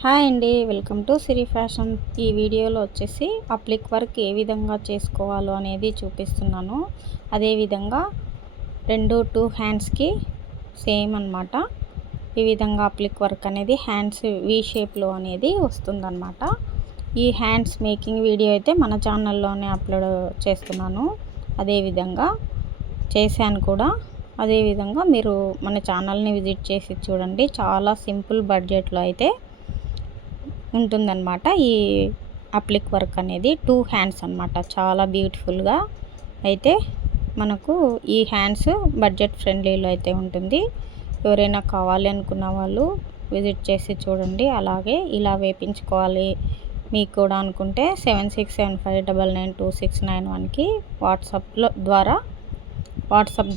Hi అండి, welcome to Siri fashion. ఈ వీడియోలో వచ్చేసి అప్లిక్ వర్క్ ఏ విధంగా చేసుకోవాలో అనేది చూపిస్తున్నాను. అదేవిధంగా టూ హ్యాండ్స్కి సేమ్ అన్నమాట. ఈ విధంగా అప్లిక్ వర్క్ అనేది హ్యాండ్స్ వి షేప్లో అనేది వస్తుందన్నమాట. ఈ హ్యాండ్స్ మేకింగ్ వీడియో అయితే మన ఛానల్లోనే అప్లోడ్ చేస్తున్నాను. అదేవిధంగా చేశాను కూడా. అదేవిధంగా మీరు మన ఛానల్ని విజిట్ చేసి చూడండి. చాలా సింపుల్ బడ్జెట్లో అయితే ఉంటుందన్నమాట. ఈ అప్లిక్ వర్క్ అనేది 2 హ్యాండ్స్ అన్నమాట. చాలా బ్యూటిఫుల్గా అయితే మనకు ఈ హ్యాండ్స్ బడ్జెట్ ఫ్రెండ్లీలో అయితే ఉంటుంది. ఎవరైనా కావాలి అనుకున్న వాళ్ళు విజిట్ చేసి చూడండి. అలాగే ఇలా వేపించుకోవాలి మీకు కూడా అనుకుంటే 7675992691కి వాట్సాప్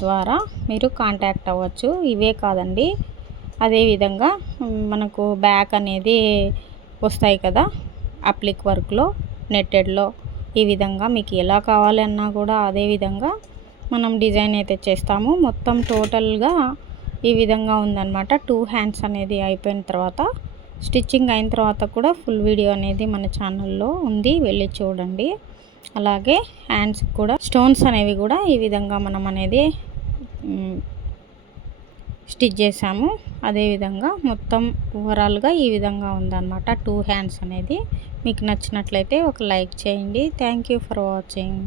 ద్వారా మీరు కాంటాక్ట్ అవ్వచ్చు. ఇవే కాదండి, అదేవిధంగా మనకు బ్యాక్ అనేది వస్తాయి కదా అప్లిక్ వర్క్లో, నెట్టెడ్లో. ఈ విధంగా మీకు ఎలా కావాలన్నా కూడా అదే విధంగా మనం డిజైన్ అయితే చేస్తాము. మొత్తం టోటల్గా ఈ విధంగా ఉందన్నమాట. 2 హ్యాండ్స్ అనేది అయిపోయిన తర్వాత, స్టిచ్చింగ్ అయిన తర్వాత కూడా ఫుల్ వీడియో అనేది మన ఛానల్లో ఉంది, వెళ్ళి చూడండి. అలాగే హ్యాండ్స్ కూడా స్టోన్స్ అనేవి కూడా ఈ విధంగా మనం అనేది స్టిచ్ చేసాము. అదేవిధంగా మొత్తం ఓవరాల్గా ఈ విధంగా ఉందన్నమాట 2 హ్యాండ్స్ అనేది. మీకు నచ్చినట్లయితే ఒక లైక్ చేయండి. Thank you for watching.